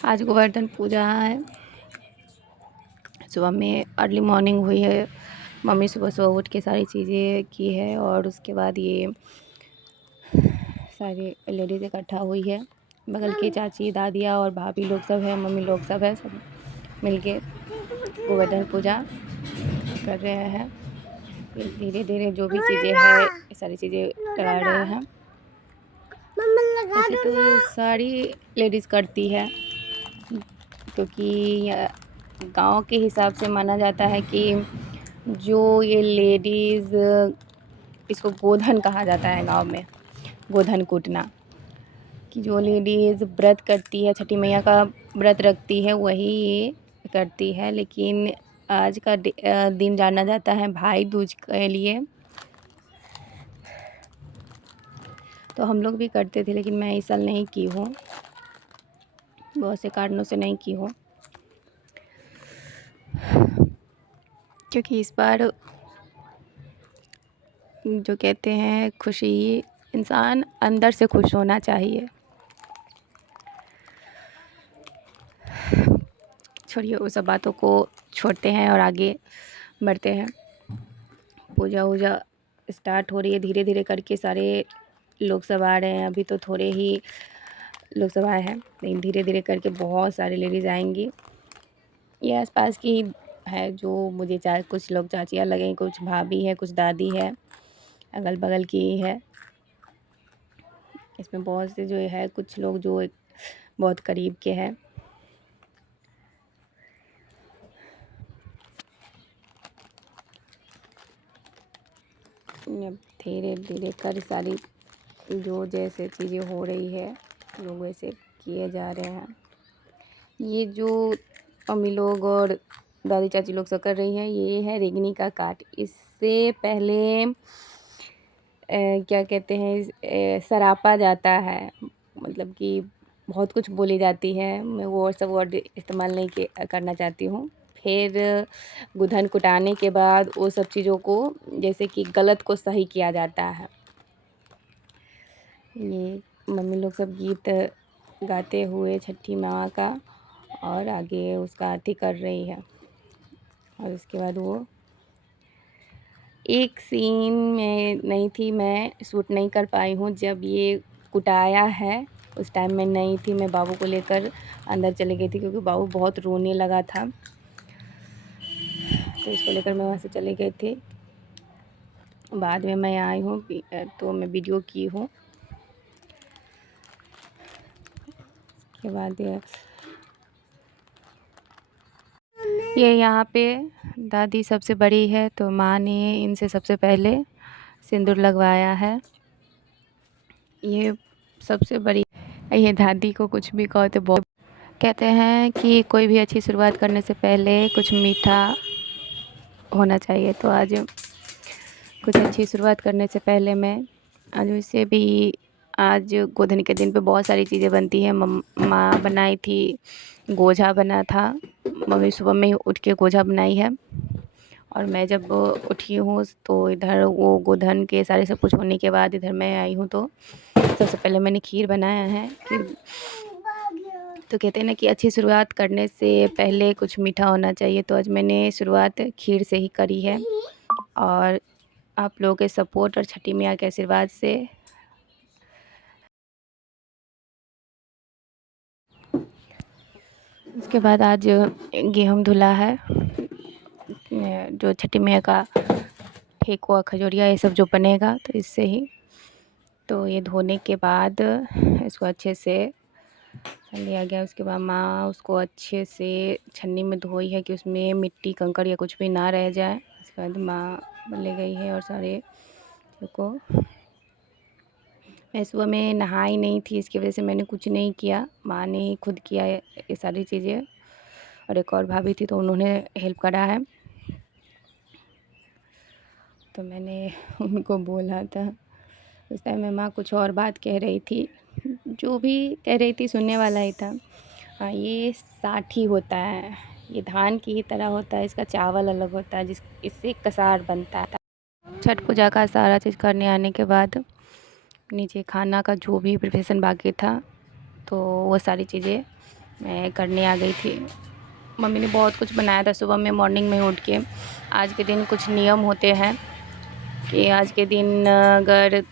आज गोवर्धन पूजा है। सुबह में अर्ली मॉर्निंग हुई है। मम्मी सुबह सुबह उठ के सारी चीज़ें की है और उसके बाद ये सारी लेडीज़ इकट्ठा हुई है। बगल की चाची दादियाँ और भाभी लोग सब है, मम्मी लोग सब है, सब मिलके गोवर्धन पूजा कर रहे हैं। फिर धीरे धीरे जो भी चीज़ें है ये सारी चीज़ें लगा रहे हैं। वैसे तो सारी लेडीज़ करती है, क्योंकि गांव के हिसाब से माना जाता है कि जो ये लेडीज़, इसको गोधन कहा जाता है गांव में, गोधन कूटना, कि जो लेडीज़ व्रत करती है, छठी मैया का व्रत रखती है, वही ये करती है। लेकिन आज का दिन जाना जाता है भाई दूज के लिए। तो हम लोग भी करते थे, लेकिन मैं इस साल नहीं की हूँ, बहुत से कारणों से नहीं की हूँ। क्योंकि इस बार जो कहते हैं खुशी, इंसान अंदर से खुश होना चाहिए। छोड़िए, उस सब बातों को छोड़ते हैं और आगे बढ़ते हैं। पूजा वूजा स्टार्ट हो रही है धीरे धीरे करके, सारे लोग सब आ रहे हैं। अभी तो थोड़े ही लोग सब आए हैं, लेकिन धीरे धीरे करके बहुत सारी लेडीज़ आएंगी। ये आसपास की है, जो मुझे कुछ लोग चाचियाँ लगें, कुछ भाभी है, कुछ दादी है, अगल बगल की है। इसमें बहुत से जो है कुछ लोग जो बहुत करीब के हैं। धीरे धीरे कर सारी जो जैसे चीज़ें हो रही है लोग वैसे किए जा रहे हैं। ये जो मम्मी लोग और दादी चाची लोग सब कर रही हैं, ये है रेगनी का काट। इससे पहले क्या कहते हैं, सरापा जाता है, मतलब कि बहुत कुछ बोली जाती है। मैं वो सब वर्ड इस्तेमाल नहीं करना चाहती हूँ। फिर गुधन कुटाने के बाद वो सब चीज़ों को, जैसे कि गलत को सही किया जाता है। ये मम्मी लोग सब गीत गाते हुए छठी माँ का, और आगे उसका आरती कर रही है। और उसके बाद वो एक सीन में नहीं थी, मैं शूट नहीं कर पाई हूँ। जब ये कुटाया है उस टाइम में नहीं थी, मैं बाबू को लेकर अंदर चली गई थी, क्योंकि बाबू बहुत रोने लगा था। तो इसको लेकर मैं वहाँ से चली गई थी। बाद में मैं आई हूँ तो मैं वीडियो की हूँ। उसके बाद ये यहाँ पे दादी सबसे बड़ी है, तो माँ ने इनसे सबसे पहले सिंदूर लगवाया है। ये सबसे बड़ी, ये दादी को कुछ भी कहो तो बहुत कहते हैं कि कोई भी अच्छी शुरुआत करने से पहले कुछ मीठा होना चाहिए। तो आज कुछ अच्छी शुरुआत करने से पहले मैं आज वैसे भी, आज गोधन के दिन पे बहुत सारी चीज़ें बनती हैं। माँ बनाई थी, गोझा बना था, मम्मी सुबह में ही उठ के गोझा बनाई है। और मैं जब उठी हूँ तो इधर वो गोधन के सारे सब कुछ होने के बाद इधर मैं आई हूँ, तो सबसे पहले मैंने खीर बनाया है। खीर तो कहते हैं ना कि अच्छी शुरुआत करने से पहले कुछ मीठा होना चाहिए। तो आज मैंने शुरुआत खीर से ही करी है, और आप लोगों के सपोर्ट और छठी मैया के आशीर्वाद से उसके बाद आज गेहूँ धुला है, जो छठी मैया का ठेकुआ खजूरिया ये सब जो बनेगा, तो इससे ही। तो ये धोने के बाद इसको अच्छे से छान लिया गया। उसके बाद माँ उसको अच्छे से छन्नी में धोई है कि उसमें मिट्टी कंकड़ या कुछ भी ना रह जाए। उसके बाद माँ ले गई है और सारे को, मैं सुबह में नहाई नहीं थी, इसकी वजह से मैंने कुछ नहीं किया, माँ ने ही खुद किया ये सारी चीज़ें। और एक और भाभी थी तो उन्होंने हेल्प करा है। तो मैंने उनको बोला था, उस टाइम में माँ कुछ और बात कह रही थी, जो भी कह रही थी सुनने वाला ही था। हाँ, ये साठी होता है, ये धान की ही तरह होता है, इसका चावल अलग होता है, इससे कसार बनता है। छठ पूजा का सारा चीज़ करने आने के बाद नीचे खाना का जो भी प्रिपरेशन बाकी था, तो वो सारी चीज़ें मैं करने आ गई थी। मम्मी ने बहुत कुछ बनाया था सुबह में, मॉर्निंग में उठ के। आज के दिन कुछ नियम होते हैं कि आज के दिन अगर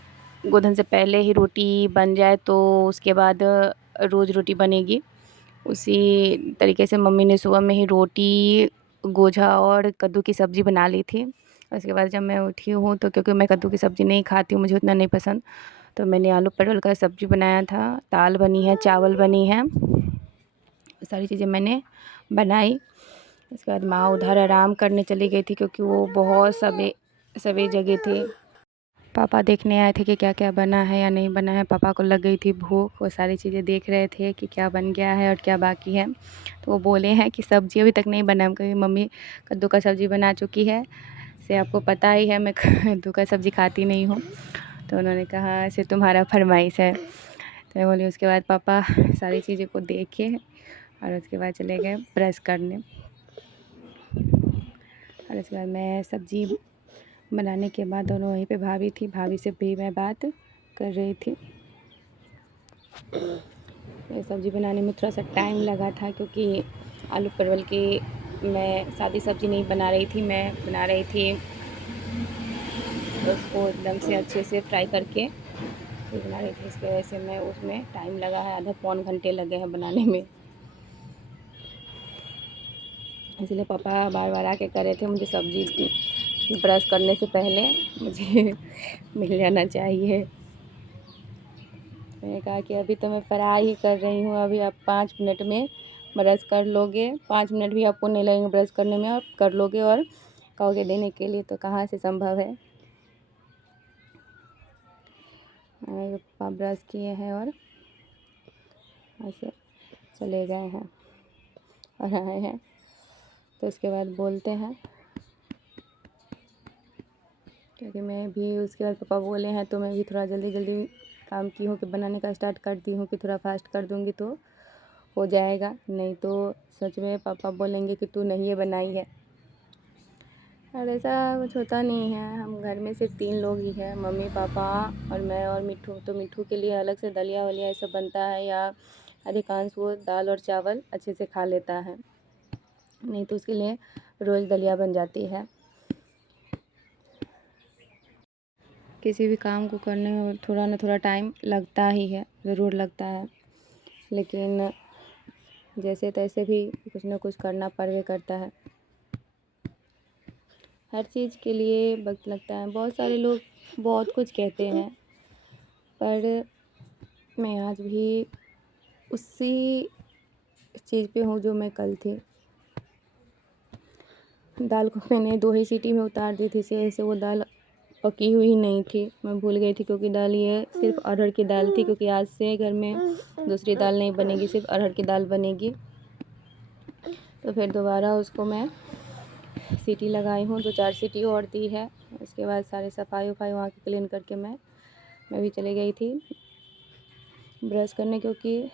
गोधन से पहले ही रोटी बन जाए तो उसके बाद रोज़ रोटी बनेगी। उसी तरीके से मम्मी ने सुबह में ही रोटी, गोझा और कद्दू की सब्ज़ी बना ली थी। उसके बाद जब मैं उठी हूँ तो क्योंकि मैं कद्दू की सब्ज़ी नहीं खाती हूँ, मुझे उतना नहीं पसंद, तो मैंने आलू परवल का सब्ज़ी बनाया था, दाल बनी है, चावल बनी है, सारी चीज़ें मैंने बनाई। उसके बाद माँ उधर आराम करने चली गई थी क्योंकि वो बहुत सभी जगह थे। पापा देखने आए थे कि क्या क्या बना है या नहीं बना है। पापा को लग गई थी भूख, वो सारी चीज़ें देख रहे थे कि क्या बन गया है और क्या बाकी है। तो वो बोले हैं कि सब्ज़ी अभी तक नहीं बना, क्योंकि मम्मी कद्दू का सब्ज़ी बना चुकी है। से आपको पता ही है मैं कद्दू का सब्ज़ी खाती नहीं हूँ, तो उन्होंने कहा ऐसे तुम्हारा फरमाइश है। तो मैं बोली उसके बाद पापा सारी चीज़ों को देखे और उसके बाद चले गए ब्रश करने। और उसके बाद मैं सब्ज़ी बनाने के बाद दोनों वहीं पे भाभी थी, भाभी से भी मैं बात कर रही थी। ये सब्ज़ी बनाने में थोड़ा सा टाइम लगा था क्योंकि आलू परवल की मैं सादी सब्ज़ी नहीं बना रही थी, मैं बना रही थी उसको एकदम से अच्छे से फ्राई करके बना रही थी। इसकी वजह से मैं उसमें टाइम लगा है, आधा पौन घंटे लगे हैं बनाने में। इसलिए पापा बार बार आके कह रहे थे मुझे सब्ज़ी ब्रश करने से पहले मुझे मिल जाना चाहिए। मैंने कहा कि अभी तो मैं फ्राई ही कर रही हूँ, अभी आप 5 मिनट में ब्रश कर लोगे, 5 मिनट भी आपको नहीं लगेंगे ब्रश करने में, आप कर लोगे और कहोगे देने के लिए, तो कहाँ से संभव है। पापा ब्रश किए हैं और ऐसे चले गए हैं और आए हैं, तो उसके बाद बोलते हैं क्योंकि मैं भी उसके बाद पापा बोले हैं तो मैं भी थोड़ा जल्दी जल्दी काम की हूँ कि बनाने का स्टार्ट करती हूँ कि थोड़ा फास्ट कर दूँगी तो हो जाएगा, नहीं तो सच में पापा बोलेंगे कि तू नहीं ये बनाई है। और ऐसा कुछ होता नहीं है, हम घर में सिर्फ 3 लोग ही हैं, मम्मी पापा और मैं और मिट्ठू। तो मिट्ठू के लिए अलग से दलिया वलिया ये सब बनता है, या अधिकांश वो दाल और चावल अच्छे से खा लेता है, नहीं तो उसके लिए रोज़ दलिया बन जाती है। किसी भी काम को करने में थोड़ा ना थोड़ा टाइम लगता ही है, ज़रूर लगता है, लेकिन जैसे तैसे भी कुछ ना कुछ करना पड़वे करता है। हर चीज़ के लिए वक्त लगता है। बहुत सारे लोग बहुत कुछ कहते हैं, पर मैं आज भी उसी चीज़ पे हूँ जो मैं कल थी। दाल को मैंने 2 ही सीटी में उतार दी थी, इसी वजह से वो दाल पकी हुई नहीं थी, मैं भूल गई थी, क्योंकि दाल ये सिर्फ अरहर की दाल थी, क्योंकि आज से घर में दूसरी दाल नहीं बनेगी, सिर्फ अरहर की दाल बनेगी। तो फिर दोबारा उसको मैं सीटी लगाई हूँ, 2-4 सीटी और दी है। उसके बाद सारी सफाई वफाई वहाँ की क्लीन करके मैं भी चली गई थी ब्रश करने, क्योंकि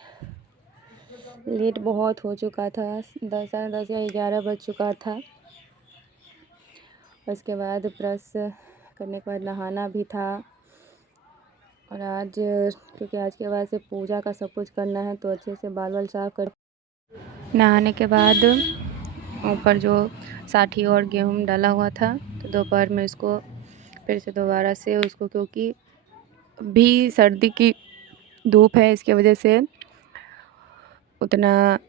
लेट बहुत हो चुका था, 10 साढ़े 10 या 11 बज चुका था। उसके बाद ब्रश करने के बाद नहाना भी था, और आज क्योंकि आज के बाद से पूजा का सब कुछ करना है, तो अच्छे से बाल वाल साफ कर नहाने के बाद ऊपर जो साठी और गेहूँ डाला हुआ था, तो दोपहर में इसको फिर से दोबारा से उसको, क्योंकि भी सर्दी की धूप है, इसके वजह से उतना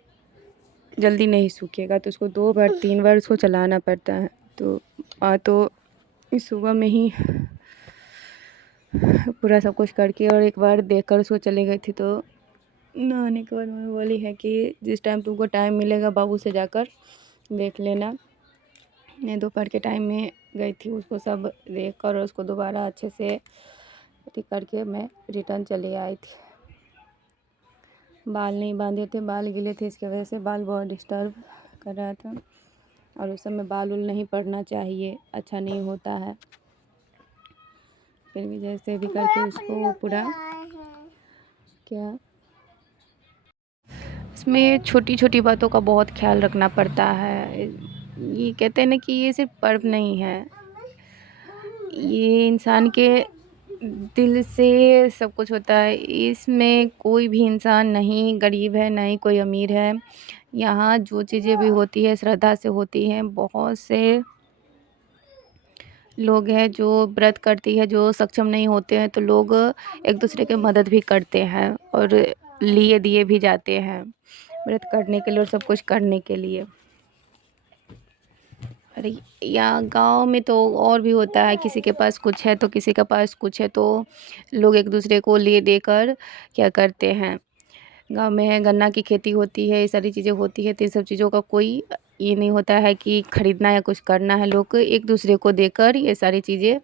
जल्दी नहीं सूखेगा, तो उसको 2 बार 3 बार उसको चलाना पड़ता है। तो इस सुबह में ही पूरा सब कुछ करके और एक बार देखकर उसको चली गई थी। तो नहाने के बाद मम्मी बोली है कि जिस टाइम तुमको टाइम मिलेगा बाबू से जाकर देख लेना। मैं दोपहर के टाइम में गई थी, उसको सब देख कर और उसको दोबारा अच्छे से अथी करके मैं रिटर्न चली आई थी। बाल नहीं बांधे थे, बाल गीले थे, इसकी वजह से बाल बहुत डिस्टर्ब कर रहा था, और उस समय बाल उल नहीं पड़ना चाहिए, अच्छा नहीं होता है। फिर भी जैसे भी करके उसको पूरा क्या, इसमें छोटी छोटी बातों का बहुत ख्याल रखना पड़ता है। ये कहते हैं ना कि ये सिर्फ पर्व नहीं है, ये इंसान के दिल से सब कुछ होता है। इसमें कोई भी इंसान नहीं गरीब है, ना ही कोई अमीर है। यहाँ जो चीज़ें भी होती है श्रद्धा से होती हैं। बहुत से लोग हैं जो व्रत करती है, जो सक्षम नहीं होते हैं तो लोग एक दूसरे की मदद भी करते हैं और लिए दिए भी जाते हैं व्रत करने के लिए और सब कुछ करने के लिए। अरे यहाँ गांव में तो और भी होता है, किसी के पास कुछ है तो किसी के पास कुछ है तो लोग एक दूसरे को ले देकर क्या करते हैं। गांव में गन्ना की खेती होती है, ये सारी चीज़ें होती है, तो ये सब चीज़ों का कोई ये नहीं होता है कि खरीदना या कुछ करना है। लोग एक दूसरे को देकर ये सारी चीज़ें,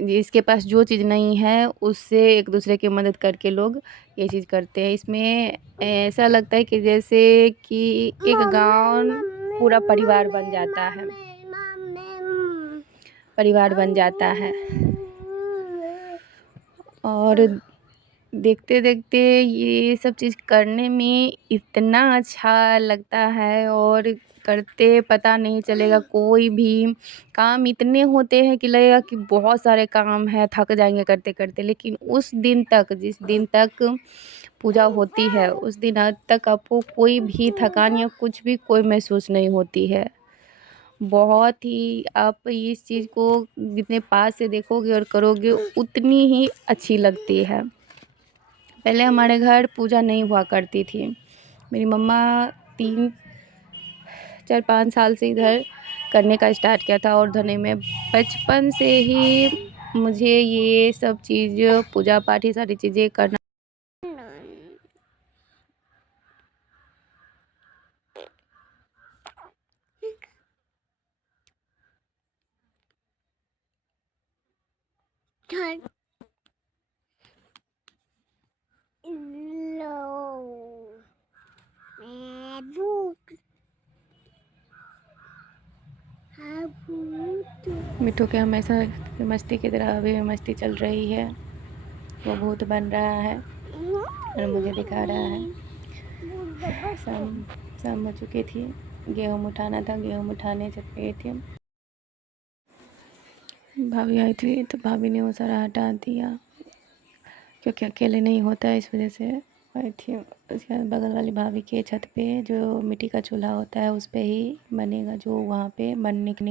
जिसके पास जो चीज़ नहीं है उससे एक दूसरे की मदद करके लोग ये चीज़ करते हैं। इसमें ऐसा लगता है कि जैसे कि एक गाँव पूरा परिवार बन जाता है, परिवार बन जाता है। और देखते देखते ये सब चीज़ करने में इतना अच्छा लगता है और करते पता नहीं चलेगा। कोई भी काम इतने होते हैं कि लगेगा कि बहुत सारे काम हैं, थक जाएंगे करते करते, लेकिन उस दिन तक, जिस दिन तक पूजा होती है उस दिन आज तक आपको कोई भी थकान या कुछ भी कोई महसूस नहीं होती है। बहुत ही आप इस चीज़ को जितने पास से देखोगे और करोगे उतनी ही अच्छी लगती है। पहले हमारे घर पूजा नहीं हुआ करती थी। मेरी मम्मा 3 4 5 साल से इधर करने का स्टार्ट किया था और धरने में बचपन से ही मुझे ये सब चीज़ पूजा पाठ ये सारी चीज़ें करना। मिट्टू के हमेशा मस्ती की तरह अभी भी मस्ती चल रही है। वो भूत बन रहा है और मुझे दिखा रहा है। शाम हो चुकी थी, गेहूँ उठाना था, गेहूँ उठाने चल गए थे। भाभी आई थी तो भाभी ने वो सारा हटा दिया क्योंकि अकेले नहीं होता है, इस वजह से आई थी। उसके बाद बगल वाली भाभी के छत पे जो मिट्टी का चूल्हा होता है उस पे ही बनेगा, जो वहाँ पे बनने के